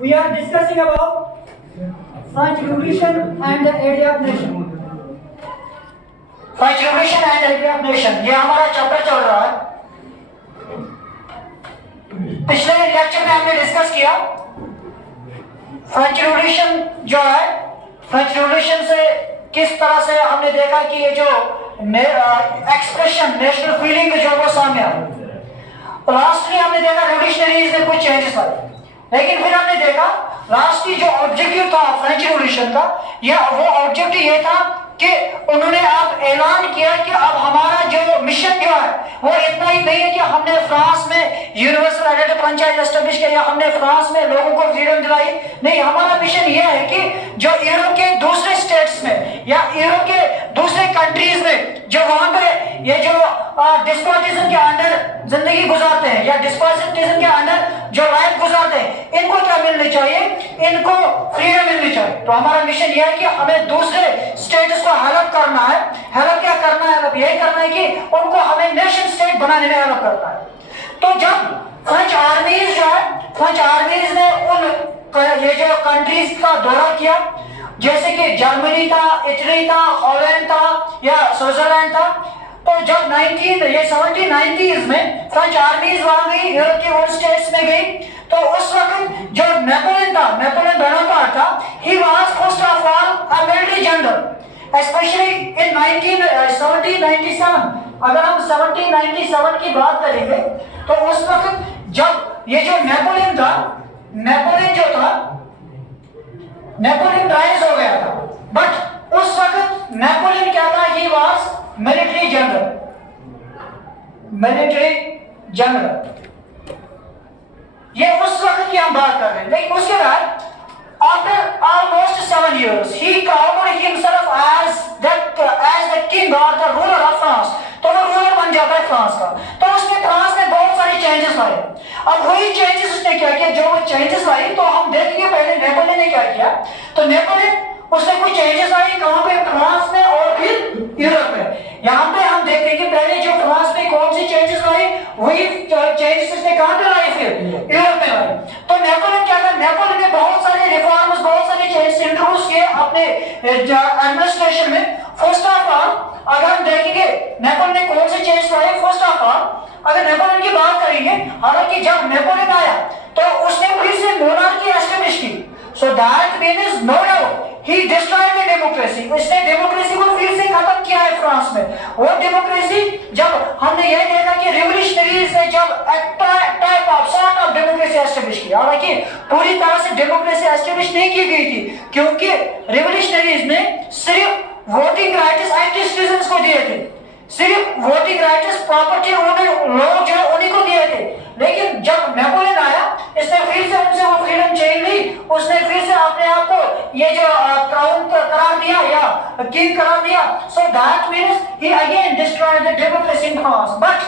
We are discussing about French Revolution and the Idea of Nation. French revolution and idea of nation, ये हमारा chapter चल रहा है। पिछले लेक्चर में हमने डिस्कस किया फ्रेंच रिवॉल्यूशन जो है, फ्रेंच रिवॉल्यूशन से किस तरह से हमने देखा कि ये जो एक्सप्रेशन नेशनल फीलिंग जो वो सामने आ। लास्टली हमने देखा रिवॉल्यूशनरीज ने कुछ चेंजेस लाए, लेकिन फिर हमने देखा लास्ट की जो ऑब्जेक्टिव था फ्रेंच रिवॉल्यूशन का, या वो ऑब्जेक्टिव ये था कि उन्होंने अब ऐलान किया कि अब हमारा जो मिशन जो है वो इतना ही नहीं है कि हमने फ्रांस में यूनिवर्सल आइडेंटिटी फ्रेंचाइज एस्टेब्लिश किया या हमने फ्रांस में लोगों को फ्रीडम दिलाई। नहीं, हमारा मिशन ये है कि जो यूरोप के दूसरे स्टेट्स में या यूरोप के दूसरे कंट्रीज में जो वहां पे ये जो डिस्पोटिज्म के अंडर जिंदगी गुजारते हैं या डिस्पोटिज्म के अंडर जो लाइफ गुजारते हैं, इनको क्या मिलनी चाहिए? इनको फ्रीडम मिलनी चाहिए। तो हमारा मिशन यह है कि हमें दूसरे स्टेट्स को हेल्प करना है। हेल्प क्या करना है? हेल्प यही करना है कि उनको हमें नेशन स्टेट बनाने में हेल्प करना है। तो जब फ्रेंच आर्मीज जो है, फ्रेंच आर्मीज ने उन ये जो कंट्रीज का दौरा किया, जैसे कि जर्मनी था, इटली था, हॉलैंड था या स्विट्जरलैंड था, तो जब 1790s में फ्रेंच आर्मीज वहां गई, यूरोप के उन स्टेट्स में गई, तो उस वक्त जो नेपोलियन था, नेपोलियन बोनापार्ट था, he was first of all a military general, specially in 1797। अगर हम 1797 की बात करेंगे तो उस वक्त जब ये जो नेपोलियन था, नेपोलियन जो था, नेपोलियन राइज हो गया था, बट उस वक्त नेपोलियन क्या था? He was military general, military general. ये उस वक्त की हम बात कर रहे हैं। लेकिन उसके बाद after almost 7 years he crowned himself as the king or the ruler of France। तो वो रूलर बन जाता है फ्रांस का। तो उसने फ्रांस में बहुत सारे चेंजेस लाए। अब वही चेंजेस उसने क्या किया? जो वो चेंजेस लाई, तो हम देखेंगे पहले नेपोलियन ने क्या किया। तो नेपोलियन उसने कुछ चेंजेस लाई कहां पे? फ्रांस में और फिर यूरोप में। यहाँ पे हम देखते हैं कि पहले जो फ्रांस में कौन सी चेंजेस लाई, वही चेंजेस उसने कहां पे लाई? फिर यूरोप में लाई। तो नेपोलियन क्या था? नेपोलियन ने बहुत सारे रिफॉर्म्स, बहुत सारे चेंजेस इंट्रोड्यूस किए अपने एडमिनिस्ट्रेशन में। फर्स्ट ऑफ ऑल अगर हम देखेंगे नेपोलियन ने कौन से चेंजेस लाए, फर्स्ट ऑफ ऑल अगर नेपोलियन की बात करेंगे, हालांकि जब नेपोलियन आया तो उसने फिर से मोनार्की एस्टेब्लिश की। So that means no doubt he destroyed the democracy। उसने डेमोक्रेसी को फिर से खत्म किया है फ्रांस में। वो डेमोक्रेसी जब हमने ये देखा कि रिवॉल्यूशनरीज ने जब type of sort of democracy establish की, हालांकि पूरी तरह से डेमोक्रेसी एस्टेब्लिश नहीं की गई थी, क्योंकि रिवॉल्यूशनरीज ने सिर्फ वोटिंग राइट्स एक्टिव सिटीजंस को दिए थे, सिर्फ वोटिंग राइट्स प्रॉपर्टी ओनर लोग जो उन्हीं को दिए थे। लेकिन जब नेपोलियन आया, इसने फिर से उनसे वो फ्रीडम छीन ली, उसने फिर से अपने आप को ये जो क्राउन करार दिया या किंग करार दिया। So that means he again destroyed the democracy in France. But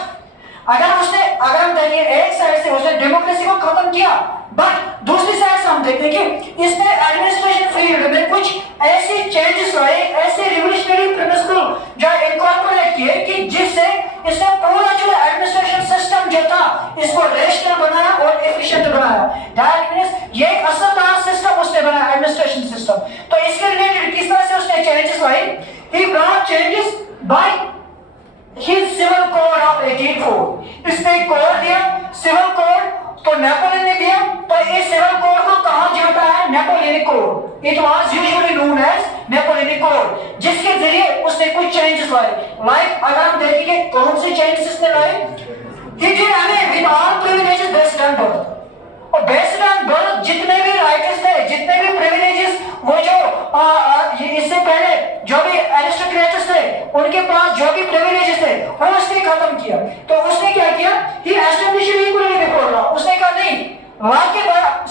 अगर हम देखिए एक साइड से उसने डेमोक्रेसी को खत्म किया, बट दूसरी साइड से हम देखते हैं कि इसने एडमिनिस्ट्रेशन फील्ड में कुछ ऐसे चेंजेस लाए, ऐसे रिवॉल्यूशनरी प्रिंसिपल जो इनकॉर्पोरेट किए कि जिससे इसने पूरा जो एडमिनिस्ट्रेशन सिस्टम जो था इसको रेशनल बनाया और एफिशिएंट बनाया। दैट मींस ये एक असरदार सिस्टम उसने बनाया, एडमिनिस्ट्रेशन सिस्टम। तो इसके रिलेटेड किस तरह से उसने चेंजेस लाए? He brought changes by His civil code of 1804। इसने कोड दिया, सिविल कोड, तो नेपोलियन ने दिया। तो इस सिविल कोड को कहां जोड़ा है? Napoleonic code. It was usually known as Napoleonic code, जिसके जरिए उसने कुछ चेंजेस लाए। लाइक अगर हम देखेंगे कौन से चेंजेस इसने लाए, कि जो हमें with all privileges based on birth, और बेस्ड ऑन बर्थ जितने भी राइट्स थे, जितने भी प्रिविलेजेस, वो जो इससे पहले जो भी एरिस्टोक्रेट्स थे उनके पास जो भी प्रिविलेजेस थे वो उसने खत्म किया। तो उसने क्या किया? He established equality before law. उसने कहा नहीं, लॉ के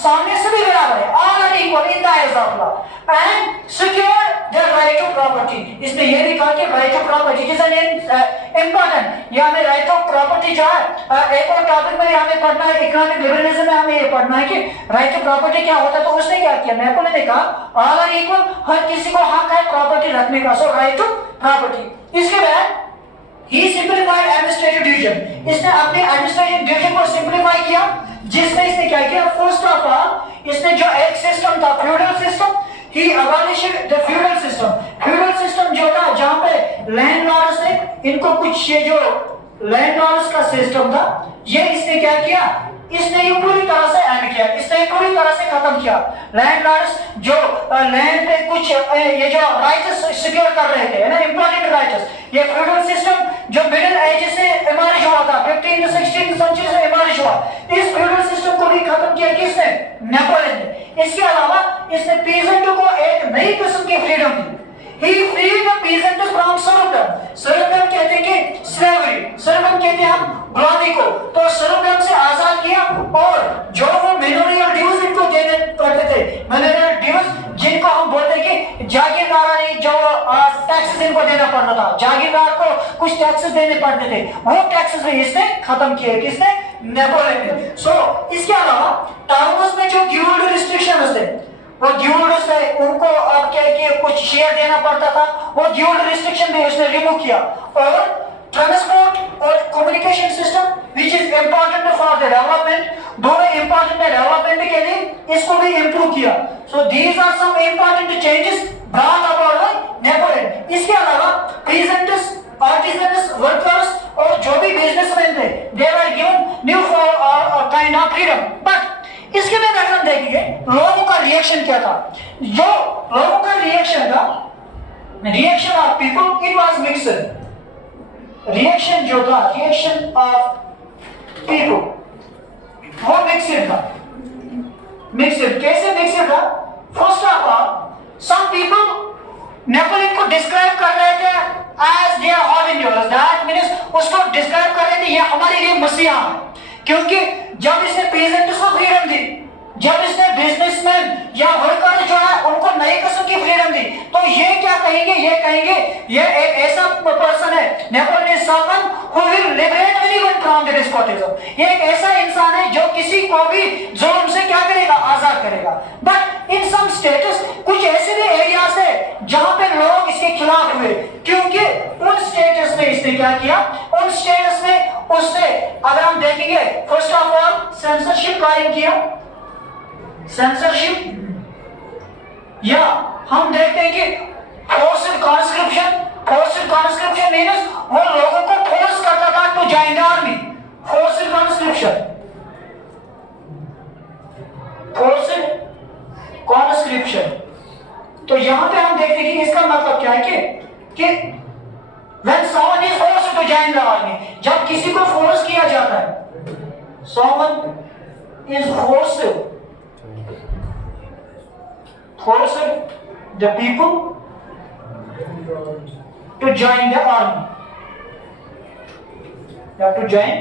सामने सभी बराबर है, all are equal in the eyes of law, and secure the right to property. इसने ये भी कहा कि right to property is an important. या हमें राइट ऑफ प्रॉपर्टी जो है एक और टॉपिक में हमें पढ़ना है, इकोनॉमिक लिबरलिज्म में हमें ये पढ़ना है कि राइट टू प्रॉपर्टी क्या होता है। तो उसने क्या किया? नेपोलियन ने कहा ऑल आर इक्वल, हर किसी को हक है प्रॉपर्टी रखने का, सो राइट टू प्रॉपर्टी। इसके बाद ही सिंप्लीफाइड एडमिनिस्ट्रेटिव डिवीजन। इसने अपने एडमिनिस्ट्रेटिव डिवीजन को सिंप्लीफाई किया, जिसमें इसने क्या किया? फर्स्ट ऑफ ऑल इसने जो एक सिस्टम था feudal system, he abolished the feudal system. Feudal system जो था जहां पे लैंडलॉर्ड्स थे, इनको कुछ ये जो लैंडलॉर्ड्स का सिस्टम था, ये इसने क्या किया, इसने ये पूरी तरह से एंड किया, इसने ये पूरी तरह से खत्म किया। लैंडलॉर्ड्स जो लैंड पे कुछ ये जो राइट्स सिक्योर कर रहे थे ना, इंपॉर्टेंट राइट्स, ये फ्यूडल सिस्टम जो मिडिल एज से इमर्ज हुआ था, 15th 16th सेंचुरी से इमर्ज हुआ, इस फ्यूडल सिस्टम को भी खत्म किया किसने, नेपोलियन ने। इसके अलावा इसने पीजेंट को एक नई किस्म की freedom the. He freed the peasants from serfdom. Serfdom कहते हैं कि slavery, serfdom कहते हैं हम गुलामी को, तो serfdom से आजाद किया। और जो वो manorial dues इनको देने पड़ते थे, manorial dues जिनको हम बोलते हैं कि जागीरदारी जो टैक्सेस इनको देना पड़ता था, जागीरदार को कुछ टैक्सेस देने पड़ते थे, वो टैक्सेस भी इसने खत्म किए, किसने, नेपोलियन ने। सो इसके अलावा टाउन्स में जो गिल्ड रिस्ट्रिक्शंस थे, वो गिल्ड से उनको अब क्या कि कुछ शेयर देना पड़ता था, वो गिल्ड रिस्ट्रिक्शन भी उसने रिमूव किया। और ट्रांसपोर्ट और communication system which is important for the development, दोनों इंपॉर्टेंट है डेवलपमेंट के लिए, इसको भी इंप्रूव किया। So these are some important changes brought about by Napoleon. इसके अलावा पीजेंट्स, आर्टिजन्स, वर्कर्स और जो भी बिजनेसमैन थे, they were given new kind of freedom. But इसके बाद अगर हम देखेंगे लोगों का रिएक्शन क्या था, जो लोगों का रिएक्शन था, reaction of people it was mixed. Reaction जो था, रिएक्शन ऑफ पीपल वो मिक्सड था। मिक्सड कैसे मिक्सड था? First of all some people Napoleon को डिस्क्राइब कर रहे थे as they are harbingers, that means उसको डिस्क्राइब कर रहे थे ये हमारे लिए मसीहा है, क्योंकि जब इसने पीजेंट्स को फ्रीडम दी, जब इसने बिजनेसमैन या वर्कर जो है उनको नई किस्म की फ्रीडम दी, तो ये क्या कहेंगे, ये कहेंगे ये एक ऐसा पर्सन है, Napoleon is someone who will liberate anyone from the despotism. ये एक ऐसा इंसान है जो किसी को भी जुल्म से क्या करेगा, आजाद करेगा। बट इन सम स्टेट्स कुछ ऐसे भी एरियाज है जहां पे लोग इसके खिलाफ हुए, क्योंकि उन स्टेट्स में इसने क्या किया, उन स्टेट्स में उसने, अगर हम देखेंगे फर्स्ट ऑफ ऑल सेंसरशिप कायम किया, सेंसरशिप, या हम देखते हैं कि forced conscription. Forced conscription means वो लोगों को फोर्स करता था to join the army. Forced conscription, forced conscription. तो यहां पे हम देखते हैं कि इसका मतलब क्या है कि when someone is forced to join the army, जब किसी को फोर्स किया जाता है, someone is forced the people to join the army, या to join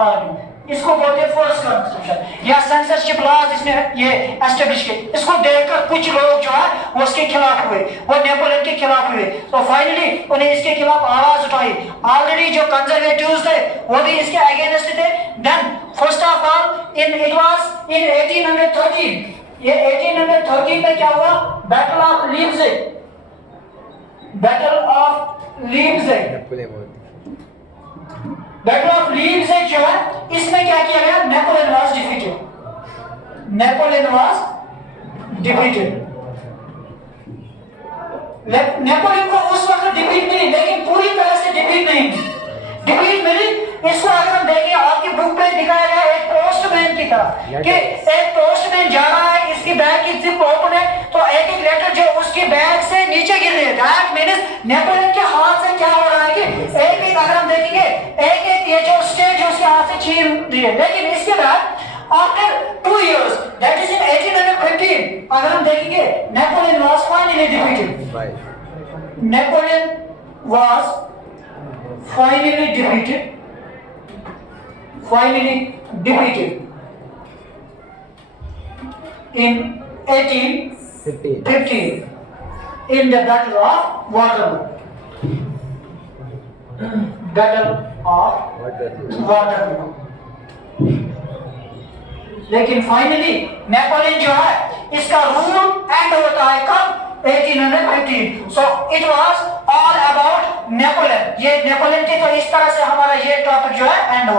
army, इसको बोलते हैं फोर्स कॉन्स्क्रिप्शन या सेंसरशिप लॉज इसने ये एस्टेब्लिश किए। इसको देखकर कुछ लोग जो है वो उसके खिलाफ हुए, वो नेपोलियन के खिलाफ हुए, तो फाइनली उन्हें इसके खिलाफ आवाज उठाई। ऑलरेडी जो कंजर्वेटिव्स थे वो भी इसके अगेंस्ट थे। Then first of all it was in 1813, ये 1813 में क्या हुआ, battle of Leipzig, battle of Leipzig. Battle of Leipzig जो है इसमें क्या किया गया, Napoleon was defeated, Napoleon was defeated. Napoleon को उस वक्त डिफीट मिली, लेकिन पूरी तरह से डिफीट नहीं मिली। डिफीट मिली, इसको अगर हम देखें आपकी बुक पे दिखाया गया एक पोस्टमैन की तरह, कि एक पोस्टमैन जा रहा है, इसकी बैग की जिप ओपन है, तो एक एक लेटर जो उसकी बैग से नीचे गिर रहे हैं। दैट मींस नेपोलियन के हाथ से क्या हो रहा है कि एक एक, अगर हम देखेंगे एक एक ये जो स्टेट जो उसके हाथ से छीन रही है। लेकिन इसके बाद after 2 years, that is in 1815, अगर हम देखेंगे Napoleon was finally defeated. Napoleon was finally defeated in 1815 in the Battle of Waterloo. Battle of Waterloo. लेकिन फाइनली नेपोलियन जो है इसका रूल एंड होता है कब, 1815। So it was all about Napoleon. ये नेपोलियन थी, तो इस तरह से हमारा ये टॉपिक जो है एंड